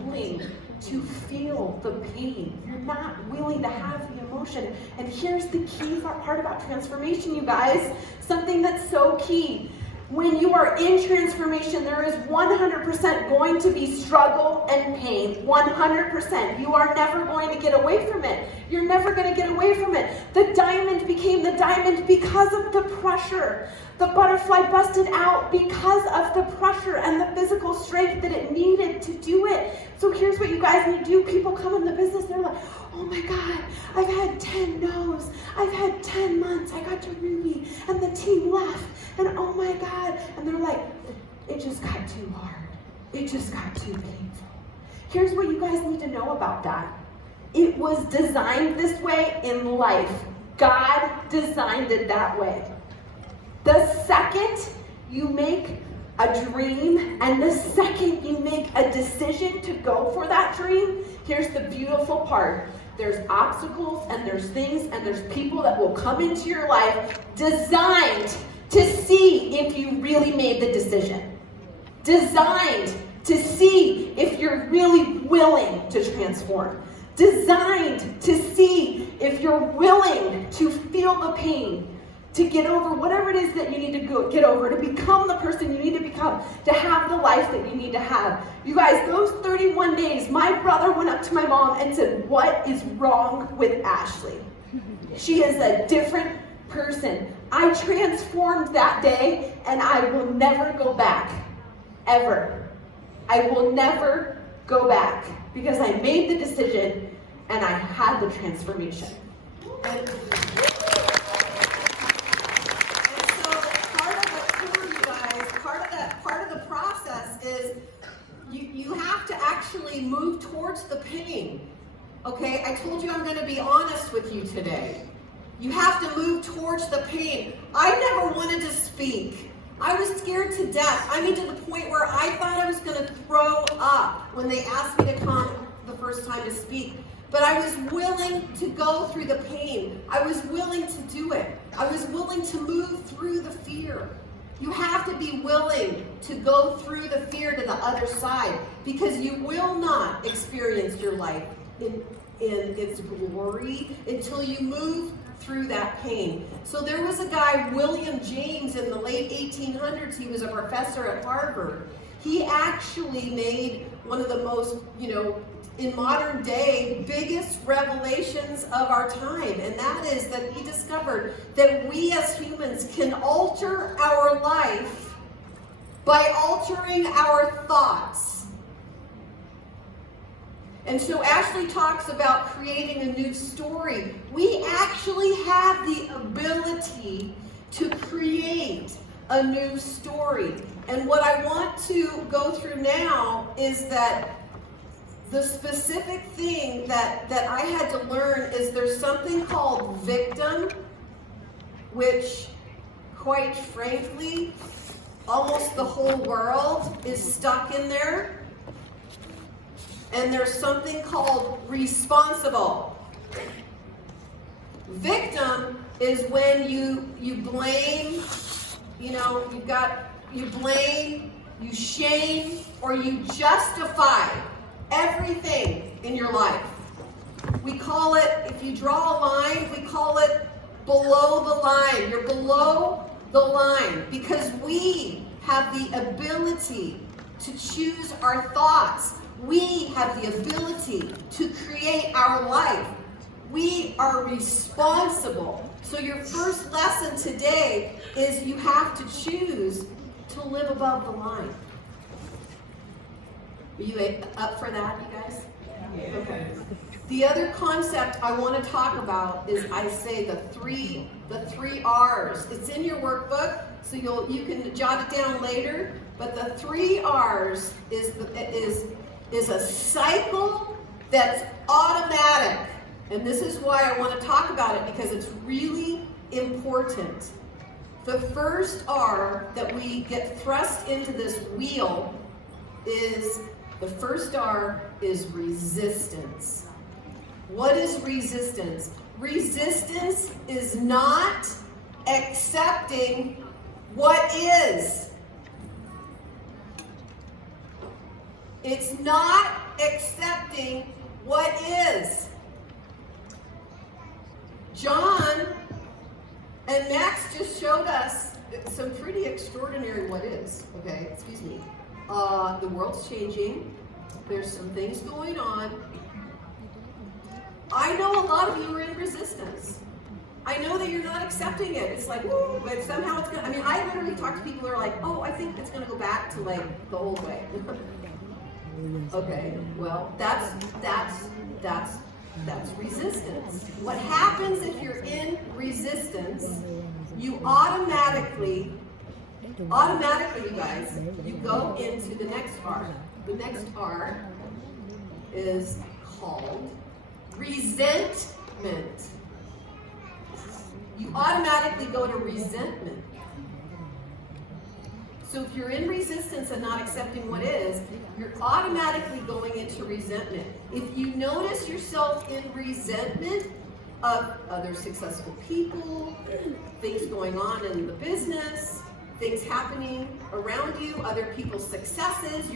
willing to feel the pain. You're not willing to have the emotion. And here's the key part about transformation, you guys. Something that's so key. When you are in transformation, there is 100% going to be struggle and pain. 100%. You are never going to get away from it. You're never going to get away from it. The diamond became the diamond because of the pressure. The butterfly busted out because of the pressure and the physical strength that it needed to do it. So here's what you guys need to do. People come in the business, they're like, oh my God, I've had 10 no's. I've had 10 months. I got to Ruby and the team left. And oh my God. And they're like, it just got too hard. It just got too painful. Here's what you guys need to know about that. It was designed this way in life. God designed it that way. The second you make a dream and the second you make a decision to go for that dream, here's the beautiful part. There's obstacles and there's things and there's people that will come into your life designed to see if you really made the decision. Designed to see if you're really willing to transform. Designed to see if you're willing to feel the pain, to get over whatever it is that you need to get over, to become the person you need to become, to have the life that you need to have. You guys, those 31 days, my brother went up to my mom and said, what is wrong with Ashley? She is a different person. I transformed that day and I will never go back, ever. I will never go back because I made the decision and I had the transformation. And part of the process is you have to actually move towards the pain. Okay, I told you I'm going to be honest with you today. You have to move towards the pain. I never wanted to speak. I was scared to death. I mean, to the point where I thought I was going to throw up when they asked me to come the first time to speak. But I was willing to go through the pain. I was willing to do it. I was willing to move through the fear. You have to be willing to go through the fear to the other side, because you will not experience your life in its glory until you move through that pain. So there was a guy, William James, in the late 1800s. He was a professor at Harvard. He actually made one of the most, in modern day, biggest revelations of our time. And that is that he discovered that we as humans can alter our life by altering our thoughts. And so Ashley talks about creating a new story. We actually have the ability to create a new story. And what I want to go through now is that the specific thing that I had to learn is there's something called victim, which, quite frankly, almost the whole world is stuck in there. And there's something called responsible. Victim is when you blame, you blame, you shame, or you justify everything in your life. We call it, if you draw a line, we call it below the line. You're below the line because we have the ability to choose our thoughts. We have the ability to create our life. We are responsible. So your first lesson today is you have to choose to live above the line. Are you up for that, you guys? Yeah. Okay. The other concept I want to talk about is, I say, the three R's. It's in your workbook, so you can jot it down later. But the 3 R's is a cycle that's automatic. And this is why I want to talk about it, because it's really important. The first R that we get thrust into this wheel is, the first R is resistance. What is resistance? Resistance is not accepting what is. It's not accepting what is. John and Max just showed us some pretty extraordinary what is. Okay, excuse me. The world's changing. There's some things going on. I know a lot of you are in resistance. I know that you're not accepting it. It's like, woo, but somehow it's gonna, I mean, I literally talk to people who are like, oh, I think it's gonna go back to like the old way. Okay, well, that's resistance. What happens if you're in resistance, you automatically, you guys, you go into the next R. The next R is called resentment. You automatically go to resentment. So if you're in resistance and not accepting what is, you're automatically going into resentment. If you notice yourself in resentment of other successful people, things going on in the business, things happening around you, other people's successes,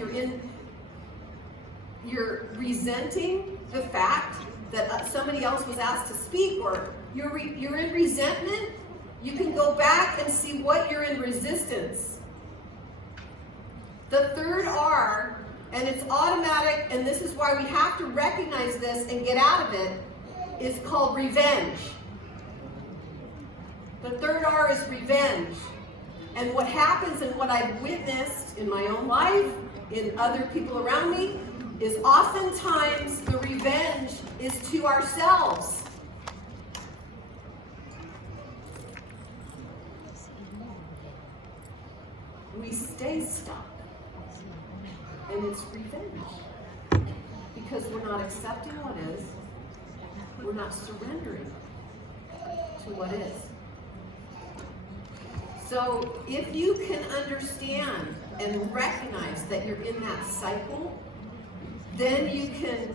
you're resenting the fact that somebody else was asked to speak, or you're in resentment, you can go back and see what you're in resistance. The third R, and it's automatic, and this is why we have to recognize this and get out of it, is called revenge. The third R is revenge. And what happens and what I've witnessed in my own life, in other people around me, is oftentimes the revenge is to ourselves. We stay stuck. And it's revenge. Because we're not accepting what is, we're not surrendering to what is. So if you can understand and recognize that you're in that cycle, then you can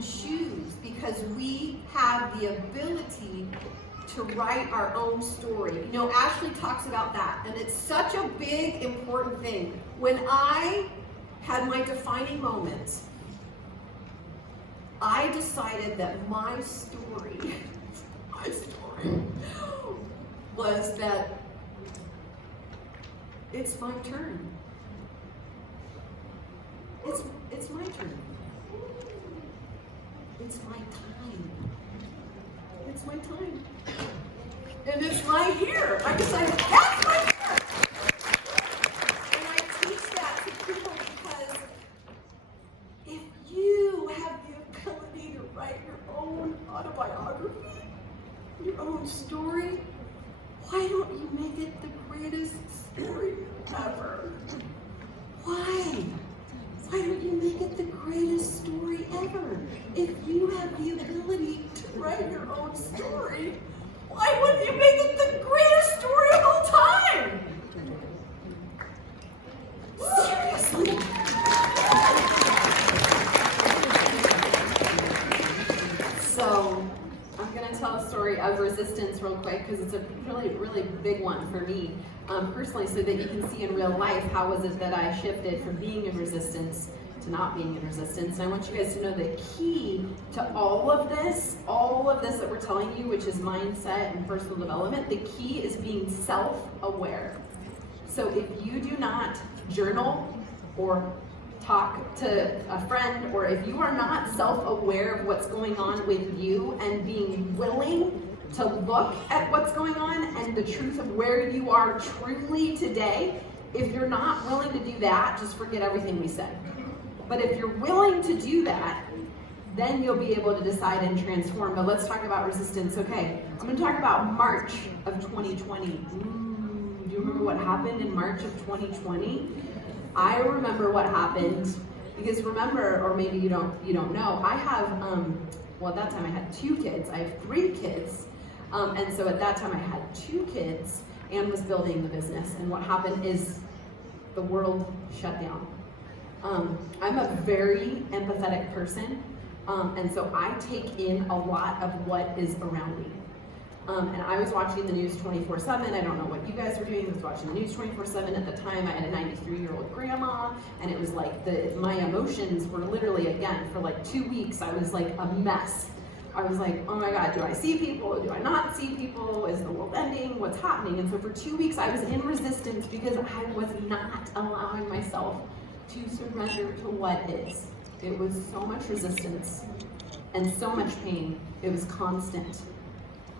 choose, because we have the ability to write our own story. You know, Ashley talks about that, and it's such a big, important thing. When I had my defining moment, I decided that my story was that it's my turn. It's my turn. It's my time. It's my time. And it's right here. I decided that's my turn. And I teach that to people because if you have the ability to write your own autobiography, your own story, why don't you make it the greatest story ever? Why? Why don't you make it the greatest story ever? If you have the ability to write your own story, why wouldn't you make it the greatest story of all time? Seriously. So, I'm going to tell a story of resistance real quick because it's a really, really big one for me personally, so that you can see in real life how was it that I shifted from being in resistance to not being in resistance. And I want you guys to know the key to all of this that we're telling you, which is mindset and personal development, the key is being self-aware. So if you do not journal or talk to a friend, or if you are not self-aware of what's going on with you and being willing to look at what's going on and the truth of where you are truly today, if you're not willing to do that, just forget everything we said. But if you're willing to do that, then you'll be able to decide and transform. But let's talk about resistance. Okay, I'm going to talk about March of 2020. Do you remember what happened in March of 2020? I remember what happened because remember, or maybe you don't know, I have, well, at that time I had 2 kids. I have 3 kids. And so at that time I had 2 kids and was building the business. And what happened is the world shut down. I'm a very empathetic person. And so I take in a lot of what is around me. And I was watching the news 24/7. I don't know what you guys were doing. I was watching the news 24/7 at the time. I had a 93-year-old grandma, and it was like my emotions were literally, again, for like 2 weeks, I was like a mess. I was like, oh my God, do I see people? Do I not see people? Is the world ending? What's happening? And so for 2 weeks, I was in resistance because I was not allowing myself to surrender to what is. It was so much resistance and so much pain. It was constant.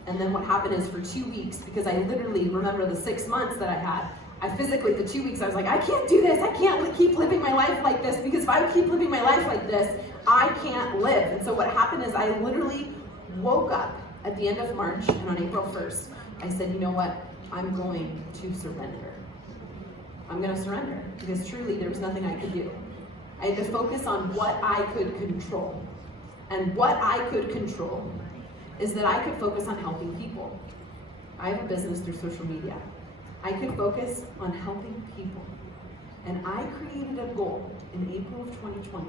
And then what happened is for 2 weeks, because I literally remember the 6 months that I had, I physically, the 2 weeks, I was like, I can't do this. I can't keep living my life like this, because if I keep living my life like this, I can't live. And so what happened is I literally woke up at the end of March, and on April 1st, I said, you know what? I'm going to surrender. I'm going to surrender, because truly there was nothing I could do. I had to focus on what I could control. And what I could control is that I could focus on helping people. I have a business through social media. I could focus on helping people. And I created a goal in April of 2020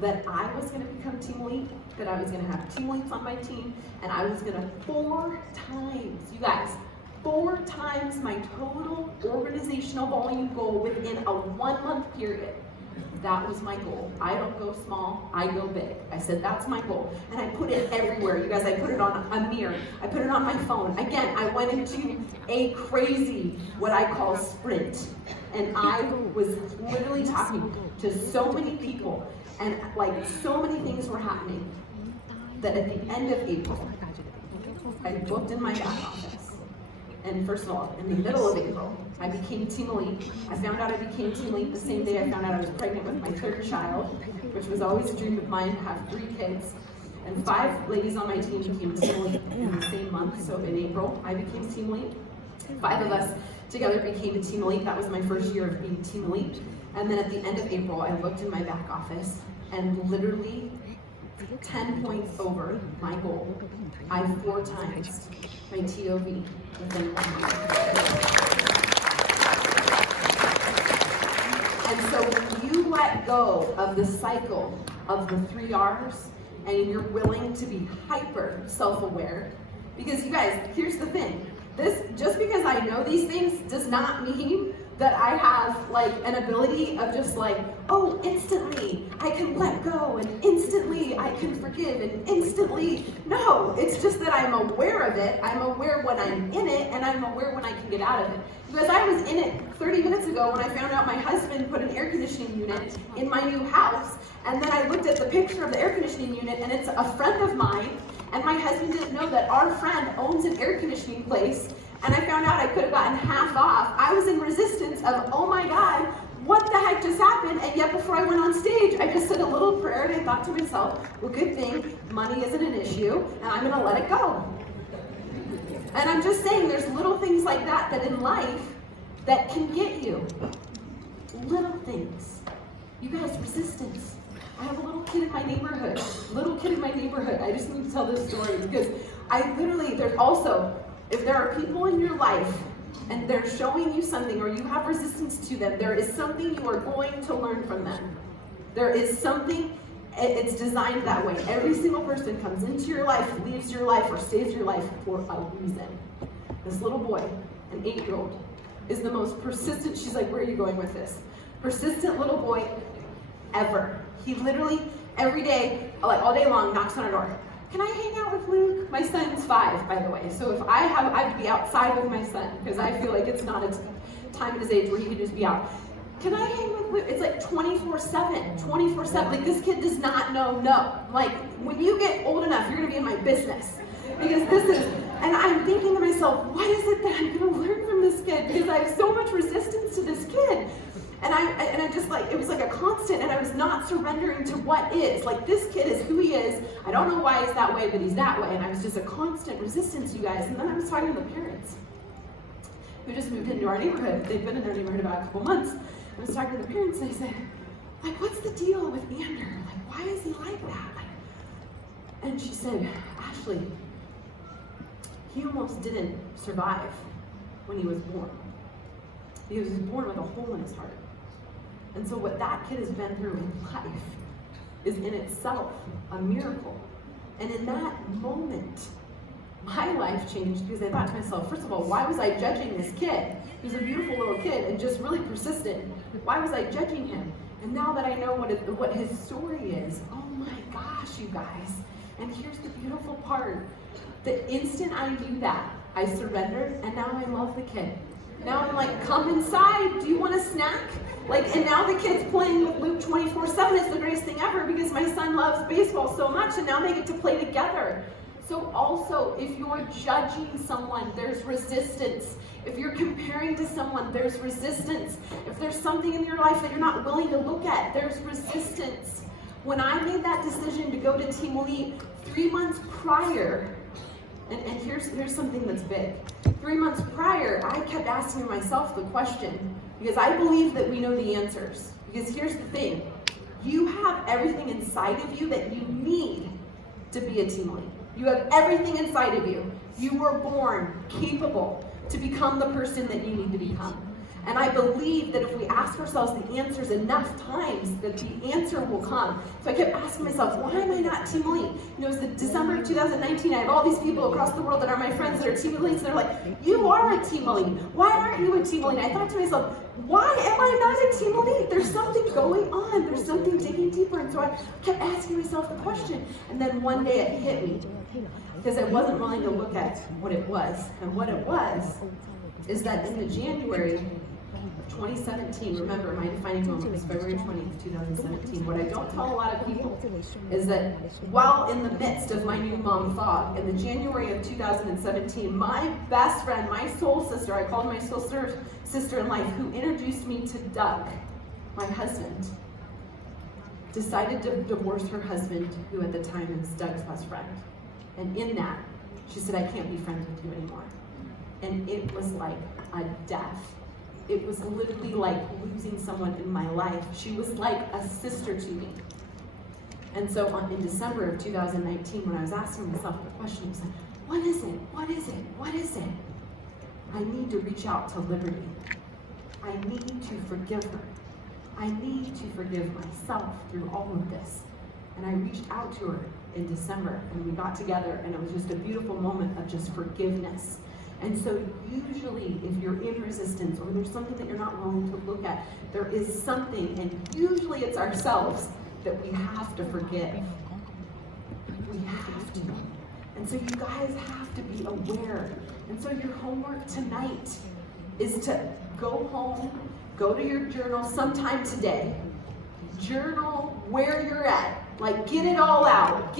that I was going to become team lead, that I was going to have team leads on my team, and I was going to 4 times, you guys, 4 times my total organizational volume goal within a 1 month period. That was my goal. I don't go small, I go big. I said, that's my goal. And I put it everywhere. You guys, I put it on a mirror. I put it on my phone. Again, I went into a crazy, what I call sprint. And I was literally talking to so many people, and like so many things were happening, that at the end of April, I booked in my back office. And first of all, in the middle of April, I became team lead. I found out I became team lead the same day I found out I was pregnant with my 3rd child, which was always a dream of mine to have 3 kids. And 5 ladies on my team became team lead in the same month. So in April, I became team lead. 5 of us together became a team lead. That was my first year of being team lead. And then at the end of April, I looked in my back office, and literally 10 points over my goal, I 4 times my TOV within 1 month. And so when you let go of the cycle of the 3 R's, and you're willing to be hyper self-aware, because you guys, here's the thing, this, just because I know these things does not mean that I have like an ability of just like, oh, instantly I can let go, and instantly I can forgive, and instantly, no, it's just that I'm aware of it. I'm aware when I'm in it, and I'm aware when I can get out of it. Because I was in it 30 minutes ago when I found out my husband put an air conditioning unit in my new house, and then I looked at the picture of the air conditioning unit, and it's a friend of mine, and my husband didn't know that our friend owns an air conditioning place, and I found out I could have gotten half off. I was in resistance of, oh my God, what the heck just happened? And yet before I went on stage, I just said a little prayer, and I thought to myself, well, good thing money isn't an issue, and I'm gonna let it go. And I'm just saying, there's little things like that in life that can get you. Little things. You guys, resistance. I have a little kid in my neighborhood. I just need to tell this story because I literally, there's also, if there are people in your life and they're showing you something or you have resistance to them, there is something you are going to learn from them. There is something, it's designed that way. Every single person comes into your life, leaves your life, or stays your life for a reason. This little boy, an 8-year-old, is the most persistent, she's like, where are you going with this? Persistent little boy ever. He literally, every day, like all day long, knocks on our door. Can I hang out with Luke? My son's 5, by the way. So if I have to be outside with my son, because I feel like it's not a time at his age where he can just be out. Can I hang with Luke? It's like 24/7. Like this kid does not know no. Like when you get old enough, you're gonna be in my business. Because this is, and I'm thinking to myself, what is it that I'm gonna learn from this kid? Because I have so much resistance to this kid. And I just like, it was like a constant, and I was not surrendering to what is. Like this kid is who he is. I don't know why he's that way, but he's that way. And I was just a constant resistance, you guys. And then I was talking to the parents who just moved into our neighborhood. They've been in their neighborhood about a couple months. I was talking to the parents, and I said, like, what's the deal with Ander? Like, why is he like that? And she said, Ashley, he almost didn't survive when he was born. He was born with a hole in his heart. And so what that kid has been through in life is in itself a miracle. And in that moment, my life changed because I thought to myself, first of all, why was I judging this kid? He was a beautiful little kid and just really persistent. Why was I judging him? And now that I know what his story is, oh my gosh, you guys. And here's the beautiful part. The instant I do that, I surrendered, and now I love the kid. Now I'm like, come inside, do you want a snack? Like, and now the kid's playing with Luke 24/7. It's the greatest thing ever because my son loves baseball so much, and now they get to play together. So also, if you're judging someone, there's resistance. If you're comparing to someone, there's resistance. If there's something in your life that you're not willing to look at, there's resistance. When I made that decision to go to Team Elite 3 months prior, and here's something that's big. 3 months prior, I kept asking myself the question, because I believe that we know the answers. Because here's the thing, you have everything inside of you that you need to be a team lead. You have everything inside of you. You were born capable to become the person that you need to become. And I believe that if we ask ourselves the answers enough times, that the answer will come. So I kept asking myself, why am I not team elite? You know, it's the December of 2019, I have all these people across the world that are my friends that are team elites, and they're like, you are a team elite. Why aren't you a team elite? And I thought to myself, why am I not a team elite? There's something going on. There's something digging deeper. And so I kept asking myself the question. And then one day it hit me, because I wasn't willing to look at what it was. And what it was is that in the January 2017, remember my defining moment was February 20th, 2017. What I don't tell a lot of people is that while in the midst of my new mom fog, in the January of 2017, my best friend, my soul sister, I called my soul sister in life, who introduced me to Doug, my husband, decided to divorce her husband, who at the time was Doug's best friend. And in that, she said, I can't be friends with you anymore. And it was like a death. It was literally like losing someone in my life. She was like a sister to me. And so in December of 2019, when I was asking myself the question, I was like, what is it? What is it? What is it? I need to reach out to Liberty. I need to forgive her. I need to forgive myself through all of this. And I reached out to her in December, and we got together, and it was just a beautiful moment of just forgiveness. And so usually if you're in resistance, or there's something that you're not willing to look at, there is something, and usually it's ourselves, that we have to forgive. We have to. And so you guys have to be aware. And so your homework tonight is to go home, go to your journal sometime today, journal where you're at, like get it all out,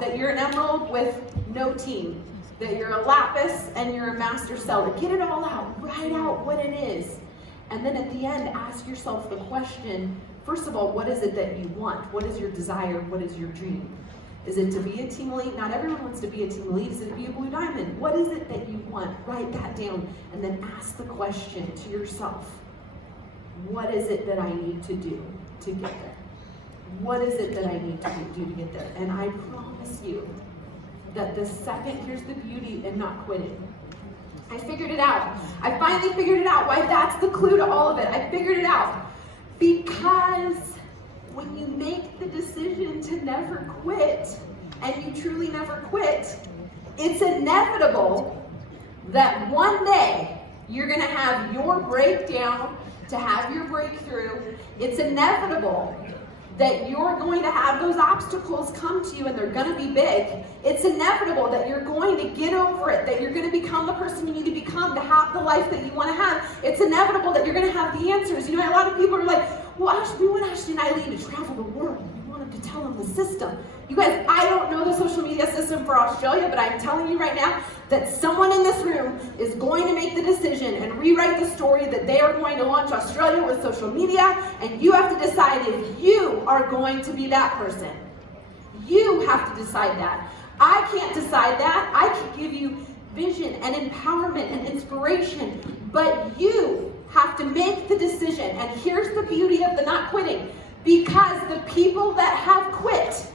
that you're an emerald with no team, that you're a lapis and you're a master seller. Get it all out, write out what it is. And then at the end, ask yourself the question, first of all, what is it that you want? What is your desire? What is your dream? Is it to be a team elite? Not everyone wants to be a team elite. Is it to be a blue diamond? What is it that you want? Write that down and then ask the question to yourself. What is it that I need to do to get there? What is it that I need to do to get there? And I promise you that the second, here's the beauty in not quitting. I figured it out. I finally figured it out. Why that's the clue to all of it. I figured it out. Because when you make the decision to never quit, and you truly never quit, it's inevitable that one day you're gonna have your breakdown, to have your breakthrough. It's inevitable that you're going to have those obstacles come to you, and they're going to be big. It's inevitable that you're going to get over it, that you're going to become the person you need to become to have the life that you want to have. It's inevitable that you're going to have the answers. You know, a lot of people are like, well, we want Ashley and Eileen to travel the world. We want them to tell them the system. You guys, I don't know the social media system for Australia, but I'm telling you right now that someone in this room is going to make the decision and rewrite the story that they are going to launch Australia with social media, and you have to decide if you are going to be that person. You have to decide that. I can't decide that. I can give you vision and empowerment and inspiration, but you have to make the decision. And here's the beauty of the not quitting, because the people that have quit,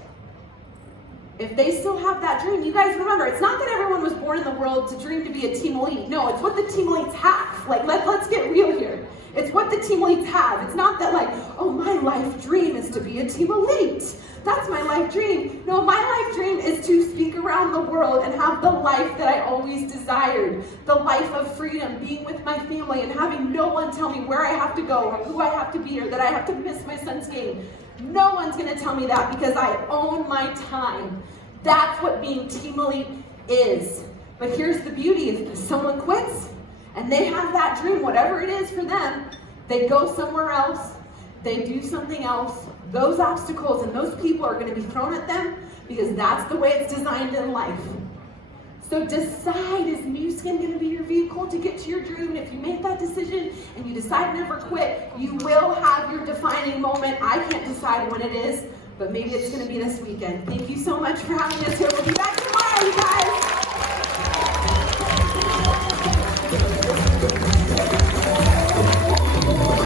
if they still have that dream, you guys remember, it's not that everyone was born in the world to dream to be a team elite. No, it's what the team elites have. Like, let's get real here. It's what the team elites have. It's not that like, oh, my life dream is to be a team elite. That's my life dream. No, my life dream is to speak around the world and have the life that I always desired. The life of freedom, being with my family and having no one tell me where I have to go or who I have to be or that I have to miss my son's game. No one's gonna tell me that because I own my time. That's what being team elite is. But here's the beauty, if someone quits and they have that dream, whatever it is for them, they go somewhere else, they do something else, those obstacles and those people are gonna be thrown at them because that's the way it's designed in life. So decide, is Nu Skin going to be your vehicle to get to your dream? And if you make that decision and you decide never quit, you will have your defining moment. I can't decide when it is, but maybe it's going to be this weekend. Thank you so much for having us here. We'll be back tomorrow, you guys.